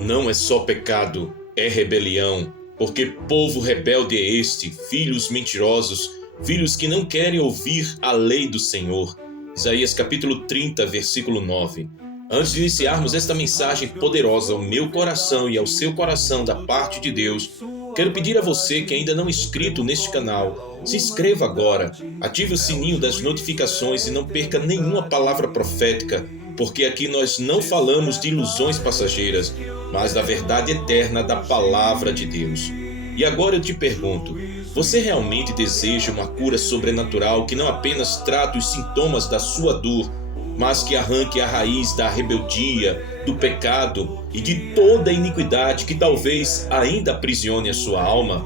Não é só pecado, é rebelião. Porque povo rebelde é este, filhos mentirosos, filhos que não querem ouvir a lei do Senhor. Isaías capítulo 30, versículo 9. Antes de iniciarmos esta mensagem poderosa ao meu coração e ao seu coração da parte de Deus, quero pedir a você que ainda não é inscrito neste canal, se inscreva agora, ative o sininho das notificações e não perca nenhuma palavra profética, porque aqui nós não falamos de ilusões passageiras, mas da verdade eterna da palavra de Deus. E agora eu te pergunto, você realmente deseja uma cura sobrenatural que não apenas trate os sintomas da sua dor, mas que arranque a raiz da rebeldia, do pecado e de toda a iniquidade que talvez ainda aprisione a sua alma?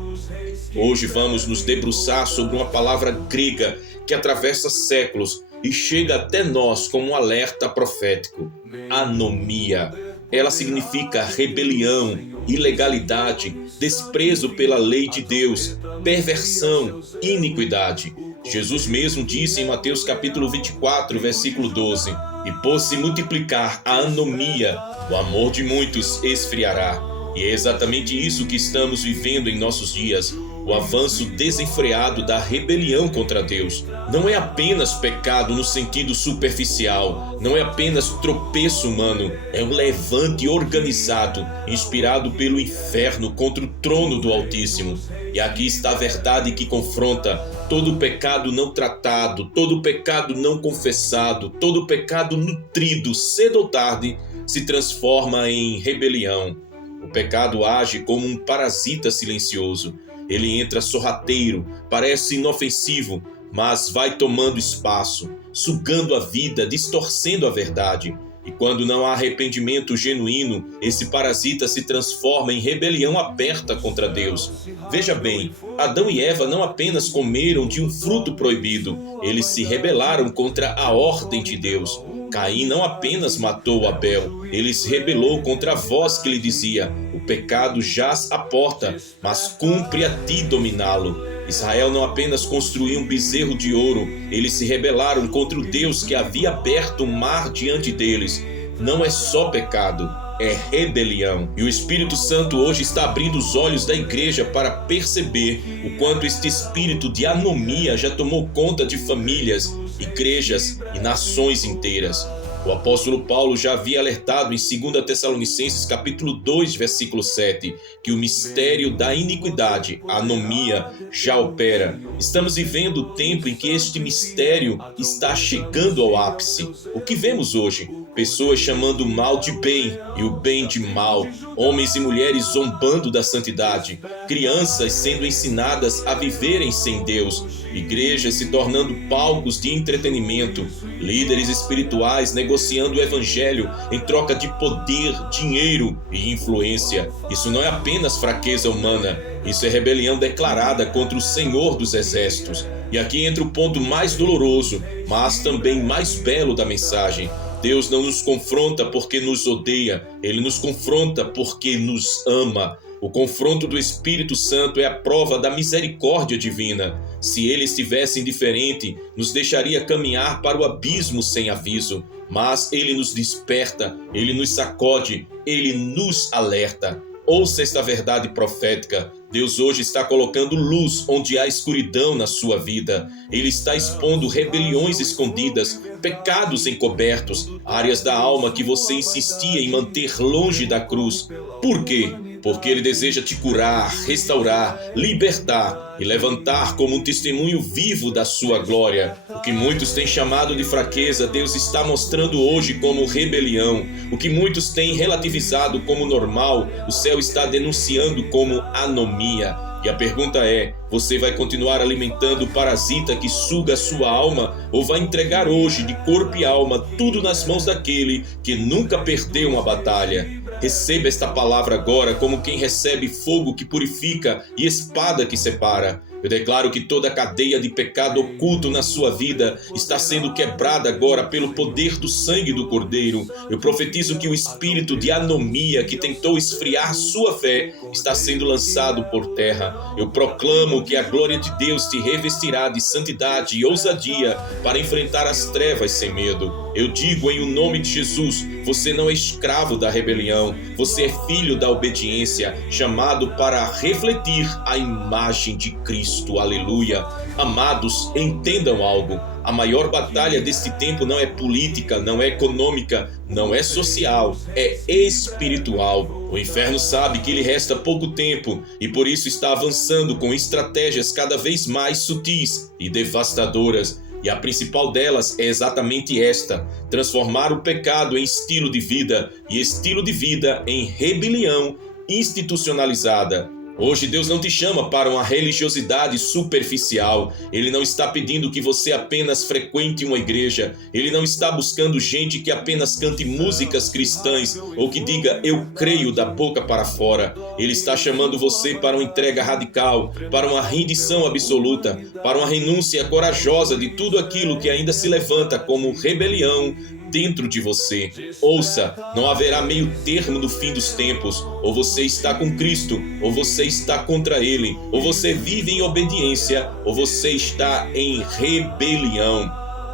Hoje vamos nos debruçar sobre uma palavra grega que atravessa séculos e chega até nós como um alerta profético: anomia. Ela significa rebelião, ilegalidade, desprezo pela lei de Deus, perversão, iniquidade. Jesus mesmo disse em Mateus capítulo 24, versículo 12: "E por se multiplicar a anomia, o amor de muitos esfriará." E é exatamente isso que estamos vivendo em nossos dias. O avanço desenfreado da rebelião contra Deus. Não é apenas pecado no sentido superficial, não é apenas tropeço humano, é um levante organizado, inspirado pelo inferno contra o trono do Altíssimo. E aqui está a verdade que confronta: todo pecado não tratado, todo pecado não confessado, todo pecado nutrido, cedo ou tarde, se transforma em rebelião. O pecado age como um parasita silencioso. Ele entra sorrateiro, parece inofensivo, mas vai tomando espaço, sugando a vida, distorcendo a verdade. E quando não há arrependimento genuíno, esse parasita se transforma em rebelião aberta contra Deus. Veja bem, Adão e Eva não apenas comeram de um fruto proibido, eles se rebelaram contra a ordem de Deus. Caim não apenas matou Abel, ele se rebelou contra a voz que lhe dizia: "O pecado jaz à porta, mas cumpre a ti dominá-lo." Israel não apenas construiu um bezerro de ouro, eles se rebelaram contra o Deus que havia aberto o mar diante deles. Não é só pecado, é rebelião. E o Espírito Santo hoje está abrindo os olhos da igreja para perceber o quanto este espírito de anomia já tomou conta de famílias, igrejas e nações inteiras. O apóstolo Paulo já havia alertado em 2 Tessalonicenses capítulo 2, versículo 7, que o mistério da iniquidade, a anomia, já opera. Estamos vivendo o tempo em que este mistério está chegando ao ápice. O que vemos hoje? Pessoas chamando o mal de bem e o bem de mal, homens e mulheres zombando da santidade, crianças sendo ensinadas a viverem sem Deus, igrejas se tornando palcos de entretenimento, líderes espirituais negociando o evangelho em troca de poder, dinheiro e influência. Isso não é apenas fraqueza humana, isso é rebelião declarada contra o Senhor dos Exércitos. E aqui entra o ponto mais doloroso, mas também mais belo da mensagem. Deus não nos confronta porque nos odeia, Ele nos confronta porque nos ama. O confronto do Espírito Santo é a prova da misericórdia divina. Se Ele estivesse indiferente, nos deixaria caminhar para o abismo sem aviso. Mas Ele nos desperta, Ele nos sacode, Ele nos alerta. Ouça esta verdade profética. Deus hoje está colocando luz onde há escuridão na sua vida. Ele está expondo rebeliões escondidas, pecados encobertos, áreas da alma que você insistia em manter longe da cruz. Por quê? Porque Ele deseja te curar, restaurar, libertar e levantar como um testemunho vivo da sua glória. O que muitos têm chamado de fraqueza, Deus está mostrando hoje como rebelião. O que muitos têm relativizado como normal, o céu está denunciando como anomia. E a pergunta é: você vai continuar alimentando o parasita que suga a sua alma ou vai entregar hoje de corpo e alma tudo nas mãos daquele que nunca perdeu uma batalha? Receba esta palavra agora como quem recebe fogo que purifica e espada que separa. Eu declaro que toda cadeia de pecado oculto na sua vida está sendo quebrada agora pelo poder do sangue do Cordeiro. Eu profetizo que o espírito de anomia que tentou esfriar sua fé está sendo lançado por terra. Eu proclamo que a glória de Deus te revestirá de santidade e ousadia para enfrentar as trevas sem medo. Eu digo em o nome de Jesus, você não é escravo da rebelião, você é filho da obediência, chamado para refletir a imagem de Cristo. Aleluia. Amados, entendam algo. A maior batalha deste tempo não é política, não é econômica, não é social, é espiritual. O inferno sabe que lhe resta pouco tempo e por isso está avançando com estratégias cada vez mais sutis e devastadoras. E a principal delas é exatamente esta: transformar o pecado em estilo de vida e estilo de vida em rebelião institucionalizada. Hoje Deus não te chama para uma religiosidade superficial. Ele não está pedindo que você apenas frequente uma igreja. Ele não está buscando gente que apenas cante músicas cristãs ou que diga "eu creio" da boca para fora. Ele está chamando você para uma entrega radical, para uma rendição absoluta, para uma renúncia corajosa de tudo aquilo que ainda se levanta como rebelião dentro de você. Ouça, não haverá meio termo no fim dos tempos. Ou você está com Cristo, ou você está contra Ele. Ou você vive em obediência, ou você está em rebelião.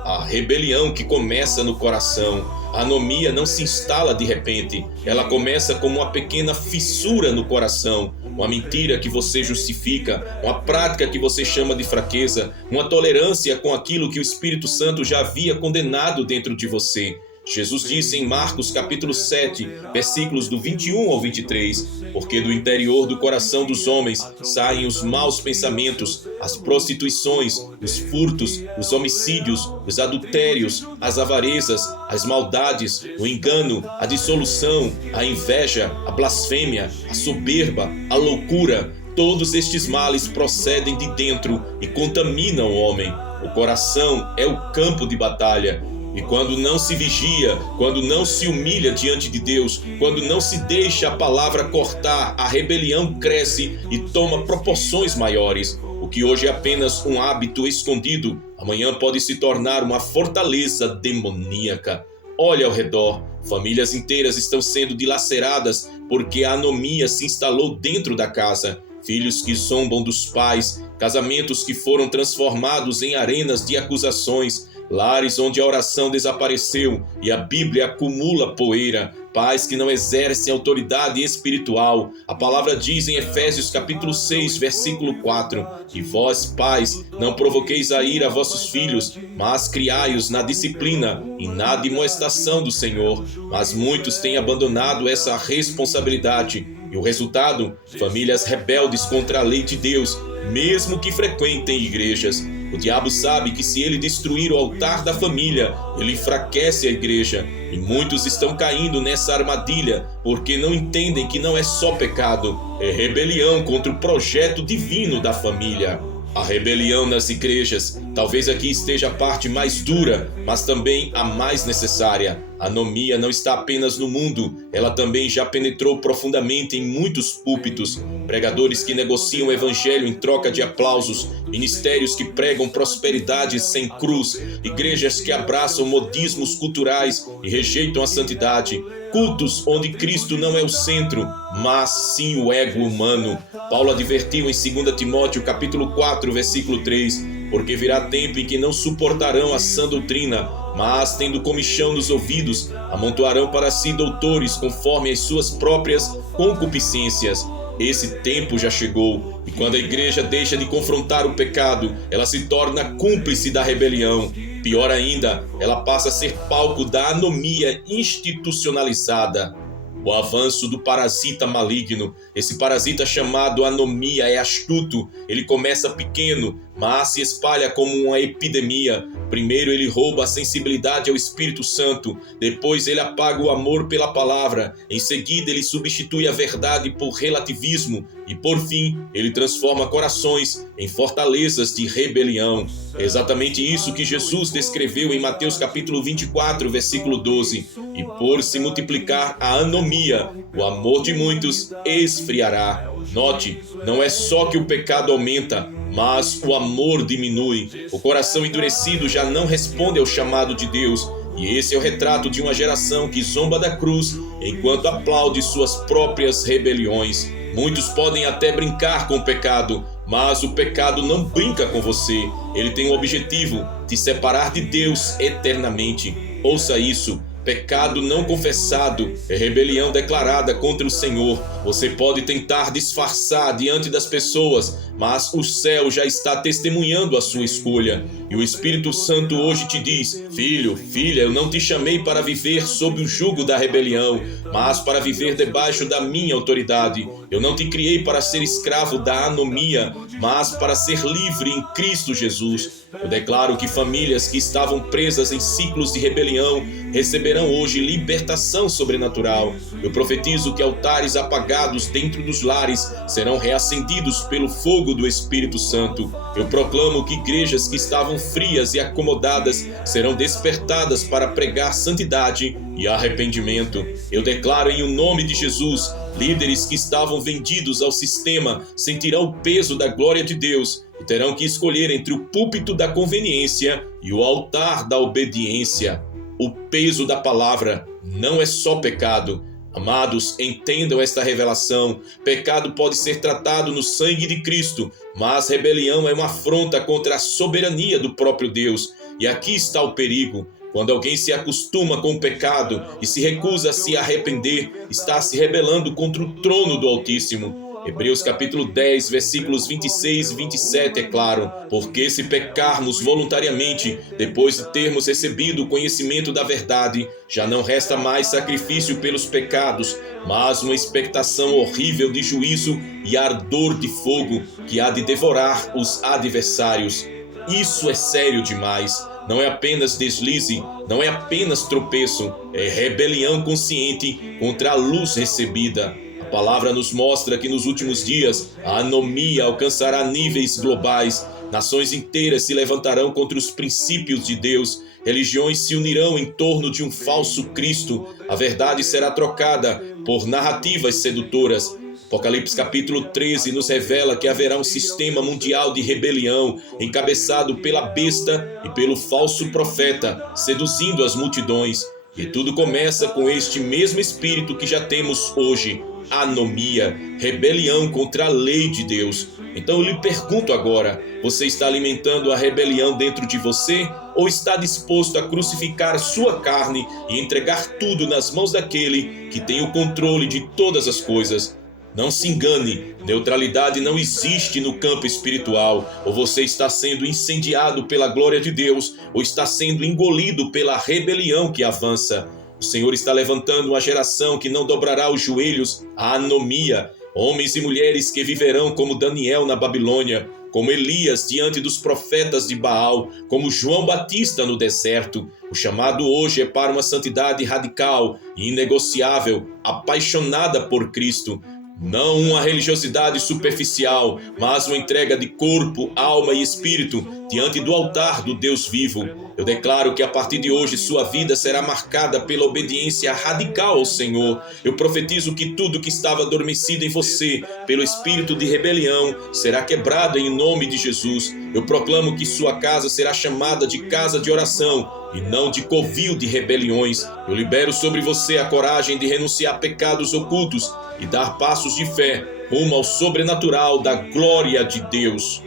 A rebelião que começa no coração. A anomia não se instala de repente. Ela começa como uma pequena fissura no coração. Uma mentira que você justifica, uma prática que você chama de fraqueza, uma tolerância com aquilo que o Espírito Santo já havia condenado dentro de você. Jesus disse em Marcos capítulo 7, versículos do 21 ao 23, porque do interior do coração dos homens saem os maus pensamentos, as prostituições, os furtos, os homicídios, os adultérios, as avarezas, as maldades, o engano, a dissolução, a inveja, a blasfêmia, a soberba, a loucura. Todos estes males procedem de dentro e contaminam o homem. O coração é o campo de batalha. E quando não se vigia, quando não se humilha diante de Deus, quando não se deixa a palavra cortar, a rebelião cresce e toma proporções maiores. O que hoje é apenas um hábito escondido, amanhã pode se tornar uma fortaleza demoníaca. Olha ao redor, famílias inteiras estão sendo dilaceradas porque a anomia se instalou dentro da casa. Filhos que zombam dos pais, casamentos que foram transformados em arenas de acusações, lares onde a oração desapareceu e a Bíblia acumula poeira, pais que não exercem autoridade espiritual. A palavra diz em Efésios capítulo 6, versículo 4, e vós, pais, não provoqueis a ira a vossos filhos, mas criai-os na disciplina e na admoestação do Senhor. Mas muitos têm abandonado essa responsabilidade. E o resultado? Famílias rebeldes contra a lei de Deus, mesmo que frequentem igrejas. O diabo sabe que se ele destruir o altar da família, ele enfraquece a igreja. E muitos estão caindo nessa armadilha porque não entendem que não é só pecado, é rebelião contra o projeto divino da família. A rebelião nas igrejas, talvez aqui esteja a parte mais dura, mas também a mais necessária. A anomia não está apenas no mundo, ela também já penetrou profundamente em muitos púlpitos. Pregadores que negociam o evangelho em troca de aplausos, ministérios que pregam prosperidade sem cruz, igrejas que abraçam modismos culturais e rejeitam a santidade, cultos onde Cristo não é o centro, mas sim o ego humano. Paulo advertiu em 2 Timóteo capítulo 4, versículo 3, porque virá tempo em que não suportarão a sã doutrina, mas, tendo comichão nos ouvidos, amontoarão para si doutores conforme as suas próprias concupiscências. Esse tempo já chegou, e quando a igreja deixa de confrontar o pecado, ela se torna cúmplice da rebelião. Pior ainda, ela passa a ser palco da anomia institucionalizada. O avanço do parasita maligno. Esse parasita chamado anomia é astuto. Ele começa pequeno, mas se espalha como uma epidemia. Primeiro ele rouba a sensibilidade ao Espírito Santo. Depois ele apaga o amor pela palavra. Em seguida ele substitui a verdade por relativismo. E por fim, ele transforma corações em fortalezas de rebelião. É exatamente isso que Jesus descreveu em Mateus capítulo 24, versículo 12. e por se multiplicar a anomia, o amor de muitos esfriará. Note, não é só que o pecado aumenta, mas o amor diminui. O coração endurecido já não responde ao chamado de Deus, e esse é o retrato de uma geração que zomba da cruz enquanto aplaude suas próprias rebeliões. Muitos podem até brincar com o pecado, mas o pecado não brinca com você. Ele tem o objetivo de separar de Deus eternamente. Ouça isso. Pecado não confessado é rebelião declarada contra o Senhor. Você pode tentar disfarçar diante das pessoas, mas o céu já está testemunhando a sua escolha. E o Espírito Santo hoje te diz: filho, filha, eu não te chamei para viver sob o jugo da rebelião, mas para viver debaixo da minha autoridade. Eu não te criei para ser escravo da anomia, mas para ser livre em Cristo Jesus. Eu declaro que famílias que estavam presas em ciclos de rebelião receberão hoje libertação sobrenatural. Eu profetizo que altares apagados dentro dos lares serão reacendidos pelo fogo do Espírito Santo. Eu proclamo que igrejas que estavam frias e acomodadas serão despertadas para pregar santidade e arrependimento. Eu declaro em o nome de Jesus, líderes que estavam vendidos ao sistema sentirão o peso da glória de Deus e terão que escolher entre o púlpito da conveniência e o altar da obediência. O peso da palavra não é só pecado. Amados, entendam esta revelação. Pecado pode ser tratado no sangue de Cristo, mas rebelião é uma afronta contra a soberania do próprio Deus. E aqui está o perigo. Quando alguém se acostuma com o pecado e se recusa a se arrepender, está se rebelando contra o trono do Altíssimo. Hebreus capítulo 10, versículos 26 e 27 é claro: porque se pecarmos voluntariamente, depois de termos recebido o conhecimento da verdade, já não resta mais sacrifício pelos pecados, mas uma expectação horrível de juízo e ardor de fogo que há de devorar os adversários. Isso é sério demais. Não é apenas deslize, não é apenas tropeço, é rebelião consciente contra a luz recebida. A palavra nos mostra que nos últimos dias a anomia alcançará níveis globais. Nações inteiras se levantarão contra os princípios de Deus. Religiões se unirão em torno de um falso Cristo. A verdade será trocada por narrativas sedutoras. Apocalipse capítulo 13 nos revela que haverá um sistema mundial de rebelião, encabeçado pela besta e pelo falso profeta, seduzindo as multidões. E tudo começa com este mesmo espírito que já temos hoje: anomia, rebelião contra a lei de Deus. Então eu lhe pergunto agora: você está alimentando a rebelião dentro de você? Ou está disposto a crucificar sua carne e entregar tudo nas mãos daquele que tem o controle de todas as coisas? Não se engane, neutralidade não existe no campo espiritual. Ou você está sendo incendiado pela glória de Deus, ou está sendo engolido pela rebelião que avança. O Senhor está levantando uma geração que não dobrará os joelhos à anomia. Homens e mulheres que viverão como Daniel na Babilônia, como Elias diante dos profetas de Baal, como João Batista no deserto. O chamado hoje é para uma santidade radical e inegociável, apaixonada por Cristo. Não uma religiosidade superficial, mas uma entrega de corpo, alma e espírito diante do altar do Deus vivo. Eu declaro que a partir de hoje sua vida será marcada pela obediência radical ao Senhor. Eu profetizo que tudo que estava adormecido em você pelo espírito de rebelião será quebrado em nome de Jesus. Eu proclamo que sua casa será chamada de casa de oração e não de covil de rebeliões. Eu libero sobre você a coragem de renunciar a pecados ocultos e dar passos de fé rumo ao sobrenatural da glória de Deus.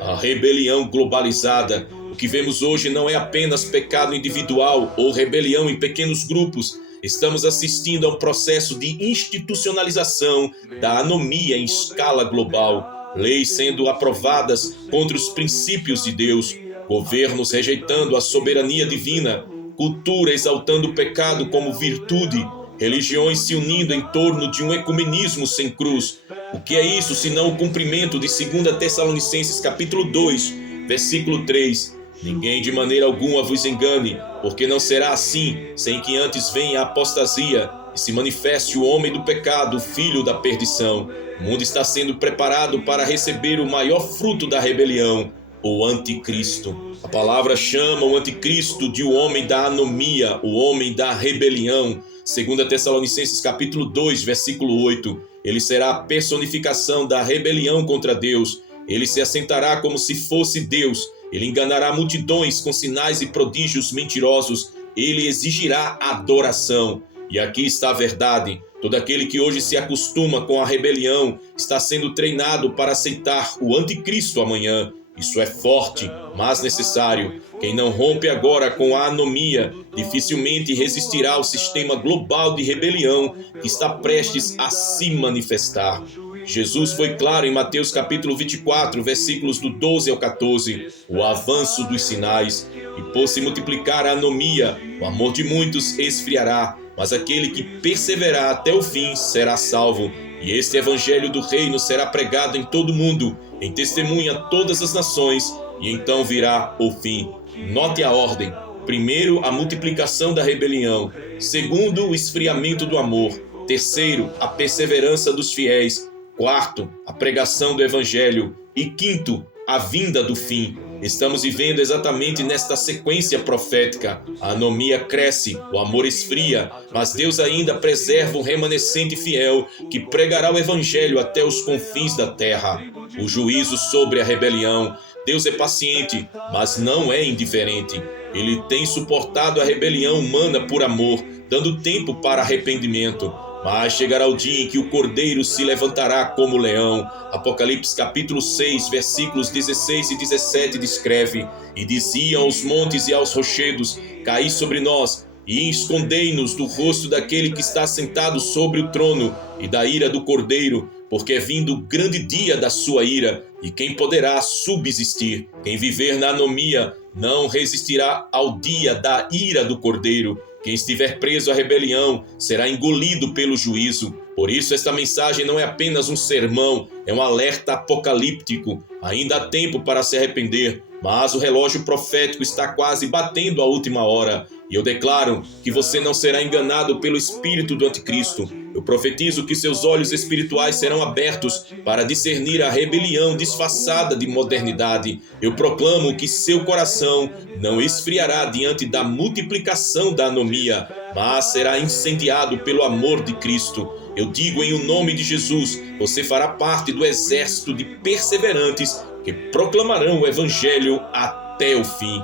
A rebelião globalizada. O que vemos hoje não é apenas pecado individual ou rebelião em pequenos grupos. Estamos assistindo a um processo de institucionalização da anomia em escala global. Leis sendo aprovadas contra os princípios de Deus. Governos rejeitando a soberania divina. Cultura exaltando o pecado como virtude. Religiões se unindo em torno de um ecumenismo sem cruz. O que é isso senão o cumprimento de 2 Tessalonicenses capítulo 2, versículo 3. Ninguém de maneira alguma vos engane, porque não será assim, sem que antes venha a apostasia e se manifeste o homem do pecado, o filho da perdição. O mundo está sendo preparado para receber o maior fruto da rebelião, o anticristo. A palavra chama o anticristo de o homem da anomia, o homem da rebelião. 2 Tessalonicenses capítulo 2, versículo 8. Ele será a personificação da rebelião contra Deus. Ele se assentará como se fosse Deus. Ele enganará multidões com sinais e prodígios mentirosos. Ele exigirá adoração. E aqui está a verdade. Todo aquele que hoje se acostuma com a rebelião está sendo treinado para aceitar o anticristo amanhã. Isso é forte, mas necessário. Quem não rompe agora com a anomia, dificilmente resistirá ao sistema global de rebelião que está prestes a se manifestar. Jesus foi claro em Mateus capítulo 24, versículos do 12 ao 14, o avanço dos sinais. E por se multiplicar a anomia, o amor de muitos esfriará, mas aquele que perseverar até o fim será salvo. E este evangelho do reino será pregado em todo o mundo, em testemunha a todas as nações, e então virá o fim. Note a ordem. Primeiro, a multiplicação da rebelião. Segundo, o esfriamento do amor. Terceiro, a perseverança dos fiéis. Quarto, a pregação do evangelho. E quinto, a vinda do fim. Estamos vivendo exatamente nesta sequência profética. A anomia cresce, o amor esfria, mas Deus ainda preserva um remanescente fiel que pregará o evangelho até os confins da terra. O juízo sobre a rebelião. Deus é paciente, mas não é indiferente. Ele tem suportado a rebelião humana por amor, dando tempo para arrependimento. Mas chegará o dia em que o cordeiro se levantará como leão. Apocalipse capítulo 6, versículos 16 e 17 descreve: E diziam aos montes e aos rochedos: Caí sobre nós, e escondei-nos do rosto daquele que está sentado sobre o trono e da ira do cordeiro, porque é vindo o grande dia da sua ira, e quem poderá subsistir? Quem viver na anomia não resistirá ao dia da ira do cordeiro. Quem estiver preso à rebelião será engolido pelo juízo. Por isso esta mensagem não é apenas um sermão, é um alerta apocalíptico. Ainda há tempo para se arrepender, mas o relógio profético está quase batendo a última hora. E eu declaro que você não será enganado pelo espírito do anticristo. Eu profetizo que seus olhos espirituais serão abertos para discernir a rebelião disfarçada de modernidade. Eu proclamo que seu coração não esfriará diante da multiplicação da anomia, mas será incendiado pelo amor de Cristo. Eu digo em o nome de Jesus, você fará parte do exército de perseverantes que proclamarão o evangelho até o fim.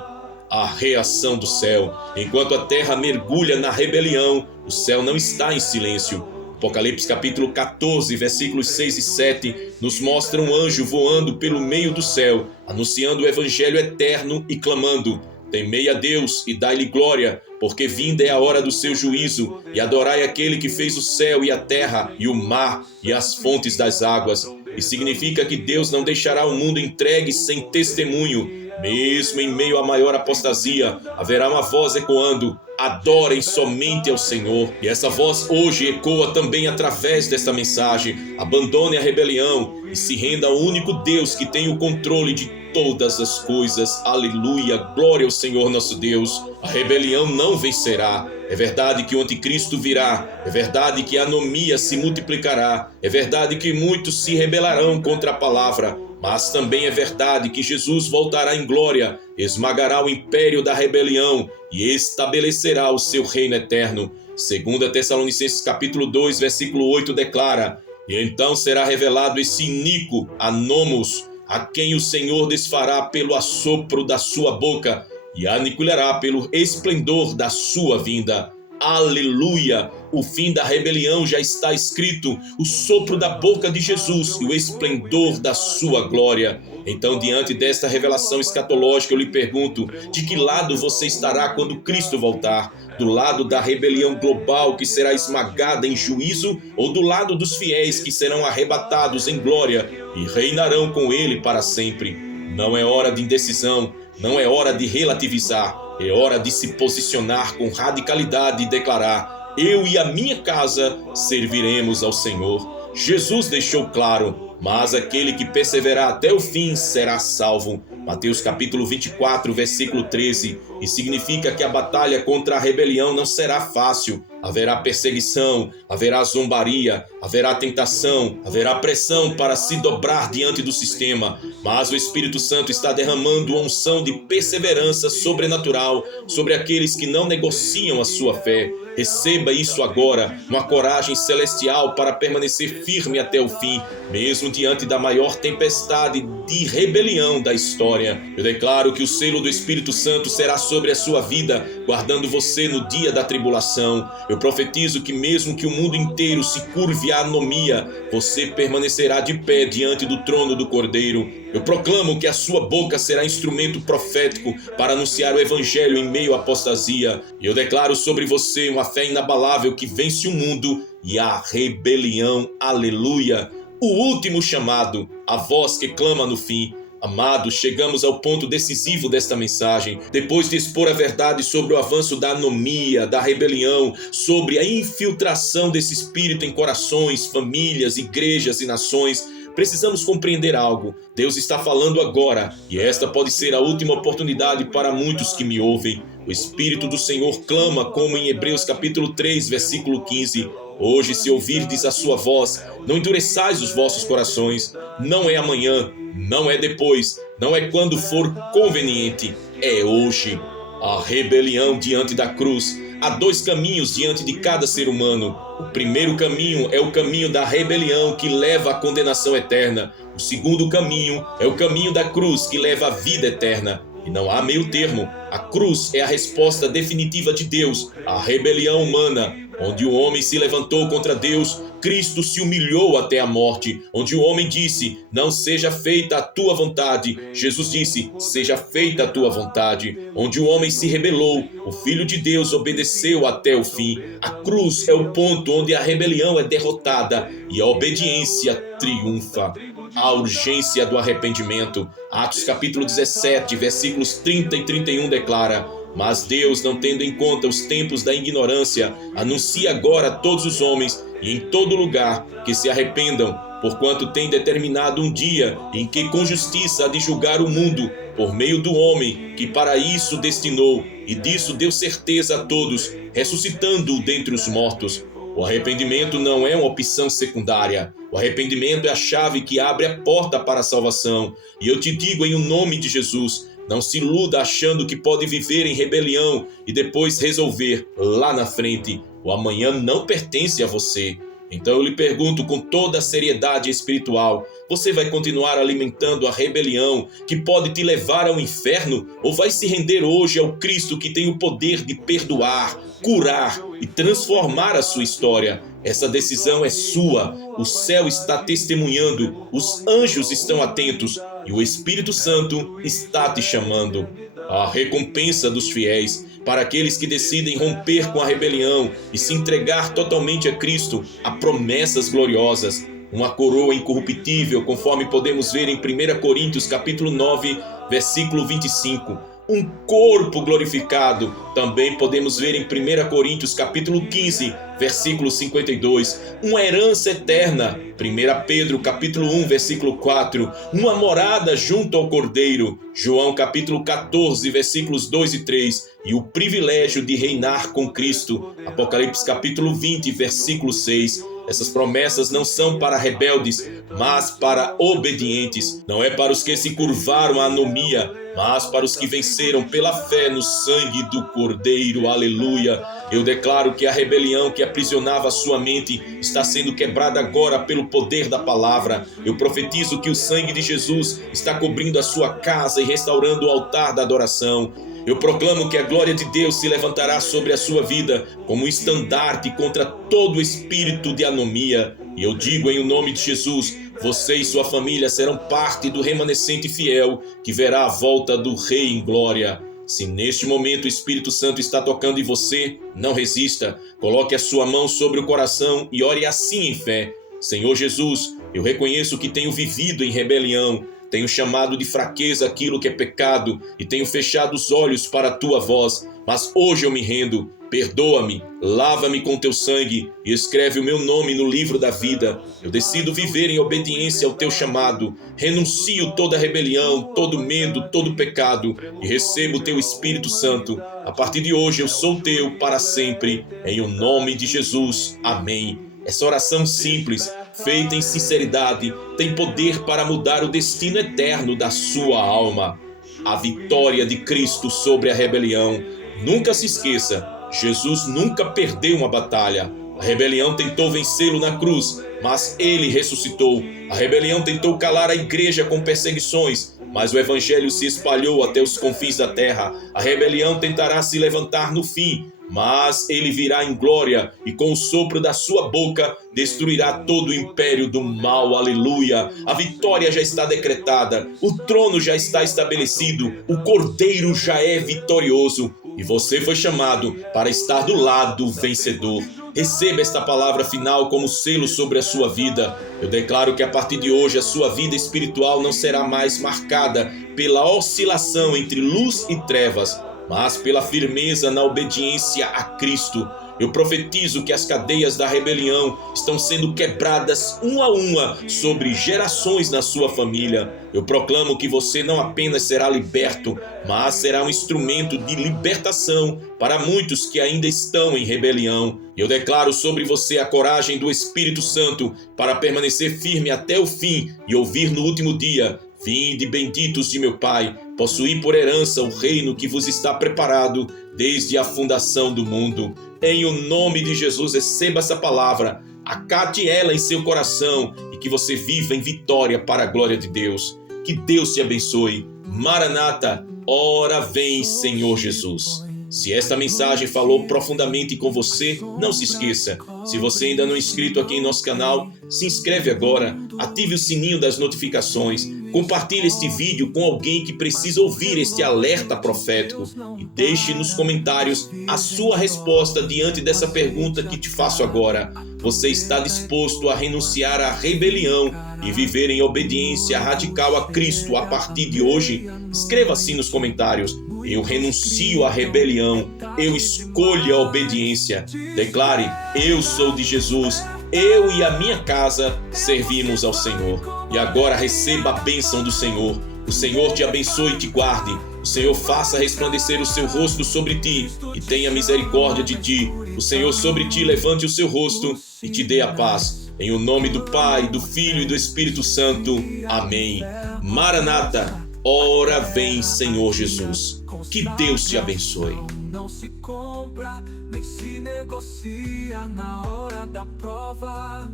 A reação do céu. Enquanto a terra mergulha na rebelião, o céu não está em silêncio. Apocalipse capítulo 14, versículos 6 e 7, nos mostra um anjo voando pelo meio do céu, anunciando o evangelho eterno e clamando: Temei a Deus e dai-lhe glória, porque vinda é a hora do seu juízo, e adorai aquele que fez o céu e a terra, e o mar, e as fontes das águas. E significa que Deus não deixará o mundo entregue sem testemunho. Mesmo em meio à maior apostasia, haverá uma voz ecoando: adorem somente ao Senhor. E essa voz hoje ecoa também através desta mensagem. Abandone a rebelião e se renda ao único Deus que tem o controle de todas as coisas. Aleluia, glória ao Senhor nosso Deus. A rebelião não vencerá. É verdade que o anticristo virá. É verdade que a anomia se multiplicará. É verdade que muitos se rebelarão contra a palavra. Mas também é verdade que Jesus voltará em glória, esmagará o império da rebelião e estabelecerá o seu reino eterno. 2 Tessalonicenses capítulo 2, versículo 8 declara: E então será revelado esse iníquo, a nomos, a quem o Senhor desfará pelo assopro da sua boca e aniquilará pelo esplendor da sua vinda. Aleluia! O fim da rebelião já está escrito, o sopro da boca de Jesus e o esplendor da sua glória. Então, diante desta revelação escatológica, eu lhe pergunto: de que lado você estará quando Cristo voltar? Do lado da rebelião global que será esmagada em juízo, ou do lado dos fiéis que serão arrebatados em glória e reinarão com Ele para sempre? Não é hora de indecisão, não é hora de relativizar. É hora de se posicionar com radicalidade e declarar: eu e a minha casa serviremos ao Senhor. Jesus deixou claro: mas aquele que perseverar até o fim será salvo. Mateus capítulo 24, versículo 13. E significa que a batalha contra a rebelião não será fácil. haverá perseguição, haverá zombaria, haverá tentação, haverá pressão para se dobrar diante do sistema, mas o Espírito Santo está derramando uma unção de perseverança sobrenatural sobre aqueles que não negociam a sua fé. Receba isso agora, uma coragem celestial para permanecer firme até o fim, mesmo diante da maior tempestade de rebelião da história. Eu declaro que o selo do Espírito Santo será sobre a sua vida, guardando você no dia da tribulação. Eu profetizo que mesmo que o mundo inteiro se curve à anomia, você permanecerá de pé diante do trono do Cordeiro. Eu proclamo que a sua boca será instrumento profético para anunciar o Evangelho em meio à apostasia. E eu declaro sobre você uma fé inabalável que vence o mundo e a rebelião. Aleluia! O último chamado, a voz que clama no fim. Amados, chegamos ao ponto decisivo desta mensagem. Depois de expor a verdade sobre o avanço da anomia, da rebelião, sobre a infiltração desse espírito em corações, famílias, igrejas e nações, precisamos compreender algo. Deus está falando agora, e esta pode ser a última oportunidade para muitos que me ouvem. O Espírito do Senhor clama, como em Hebreus capítulo 3, versículo 15. Hoje, se ouvirdes a sua voz, não endureçais os vossos corações. Não é amanhã, não é depois, não é quando for conveniente, é hoje. A rebelião diante da cruz. Há dois caminhos diante de cada ser humano. O primeiro caminho é o caminho da rebelião, que leva à condenação eterna. O segundo caminho é o caminho da cruz, que leva à vida eterna. E não há meio termo. A cruz é a resposta definitiva de Deus à rebelião humana. Onde o homem se levantou contra Deus, Cristo se humilhou até a morte. Onde o homem disse, não seja feita a tua vontade, Jesus disse, seja feita a tua vontade. Onde o homem se rebelou, o Filho de Deus obedeceu até o fim. A cruz é o ponto onde a rebelião é derrotada e a obediência triunfa. A urgência do arrependimento. Atos capítulo 17, versículos 30 e 31 declara: mas Deus, não tendo em conta os tempos da ignorância, anuncia agora a todos os homens e em todo lugar que se arrependam, porquanto tem determinado um dia em que com justiça há de julgar o mundo, por meio do homem que para isso destinou, e disso deu certeza a todos, ressuscitando-o dentre os mortos. O arrependimento não é uma opção secundária. O arrependimento é a chave que abre a porta para a salvação. E eu te digo em nome de Jesus, não se iluda achando que pode viver em rebelião e depois resolver lá na frente. O amanhã não pertence a você. Então eu lhe pergunto com toda a seriedade espiritual, você vai continuar alimentando a rebelião que pode te levar ao inferno? Ou vai se render hoje ao Cristo que tem o poder de perdoar, curar e transformar a sua história? Essa decisão é sua. O céu está testemunhando, os anjos estão atentos e o Espírito Santo está te chamando. A recompensa dos fiéis, para aqueles que decidem romper com a rebelião e se entregar totalmente a Cristo, há promessas gloriosas. Uma coroa incorruptível, conforme podemos ver em 1 Coríntios capítulo 9, versículo 25. Um corpo glorificado, também podemos ver em 1 Coríntios capítulo 15, versículo 52. Uma herança eterna, 1 Pedro capítulo 1, versículo 4. Uma morada junto ao Cordeiro, João capítulo 14, versículos 2 e 3. E o privilégio de reinar com Cristo, Apocalipse capítulo 20, versículo 6. Essas promessas não são para rebeldes, mas para obedientes. Não é para os que se curvaram à anomia, mas para os que venceram pela fé no sangue do Cordeiro. Aleluia! Eu declaro que a rebelião que aprisionava a sua mente está sendo quebrada agora pelo poder da palavra. Eu profetizo que o sangue de Jesus está cobrindo a sua casa e restaurando o altar da adoração. Eu proclamo que a glória de Deus se levantará sobre a sua vida como um estandarte contra todo espírito de anomia. E eu digo em nome de Jesus, você e sua família serão parte do remanescente fiel que verá a volta do Rei em glória. Se neste momento o Espírito Santo está tocando em você, não resista. Coloque a sua mão sobre o coração e ore assim em fé. Senhor Jesus, eu reconheço que tenho vivido em rebelião. tenho chamado de fraqueza aquilo que é pecado e tenho fechado os olhos para a tua voz, mas hoje eu me rendo. Perdoa-me, lava-me com teu sangue e escreve o meu nome no livro da vida. Eu decido viver em obediência ao teu chamado, renuncio toda rebelião, todo medo, todo pecado e recebo o teu Espírito Santo. A partir de hoje eu sou teu para sempre, em o nome de Jesus. Amém. Essa oração simples, feita em sinceridade, tem poder para mudar o destino eterno da sua alma. A vitória de Cristo sobre a rebelião. Nunca se esqueça, Jesus nunca perdeu uma batalha. A rebelião tentou vencê-lo na cruz, mas ele ressuscitou. A rebelião tentou calar a igreja com perseguições, mas o evangelho se espalhou até os confins da terra. A rebelião tentará se levantar no fim, mas ele virá em glória e com o sopro da sua boca destruirá todo o império do mal. Aleluia! A vitória já está decretada, o trono já está estabelecido, o Cordeiro já é vitorioso e você foi chamado para estar do lado vencedor. Receba esta palavra final como selo sobre a sua vida. Eu declaro que a partir de hoje a sua vida espiritual não será mais marcada pela oscilação entre luz e trevas, mas pela firmeza na obediência a Cristo. Eu profetizo que as cadeias da rebelião estão sendo quebradas uma sobre gerações na sua família. Eu proclamo que você não apenas será liberto, mas será um instrumento de libertação para muitos que ainda estão em rebelião. Eu declaro sobre você a coragem do Espírito Santo para permanecer firme até o fim e ouvir no último dia: vinde benditos de meu Pai, possuí por herança o reino que vos está preparado desde a fundação do mundo. Em o nome de Jesus, receba essa palavra, acate ela em seu coração e que você viva em vitória para a glória de Deus. Que Deus te abençoe. Maranata, ora vem, Senhor Jesus. Se esta mensagem falou profundamente com você, não se esqueça. Se você ainda não é inscrito aqui em nosso canal, se inscreve agora, ative o sininho das notificações, compartilhe este vídeo com alguém que precisa ouvir este alerta profético e deixe nos comentários a sua resposta diante dessa pergunta que te faço agora. Você está disposto a renunciar à rebelião e viver em obediência radical a Cristo a partir de hoje? Escreva assim nos comentários: eu renuncio à rebelião, eu escolho a obediência. Declare: eu sou de Jesus, eu e a minha casa servimos ao Senhor. E agora receba a bênção do Senhor. O Senhor te abençoe e te guarde. O Senhor faça resplandecer o seu rosto sobre ti e tenha misericórdia de ti. O Senhor sobre ti levante o seu rosto e te dê a paz. Em o nome do Pai, do Filho e do Espírito Santo. Amém. Maranata, ora vem, Senhor Jesus. Que Deus te abençoe. Não se compra, nem se negocia na hora da prova.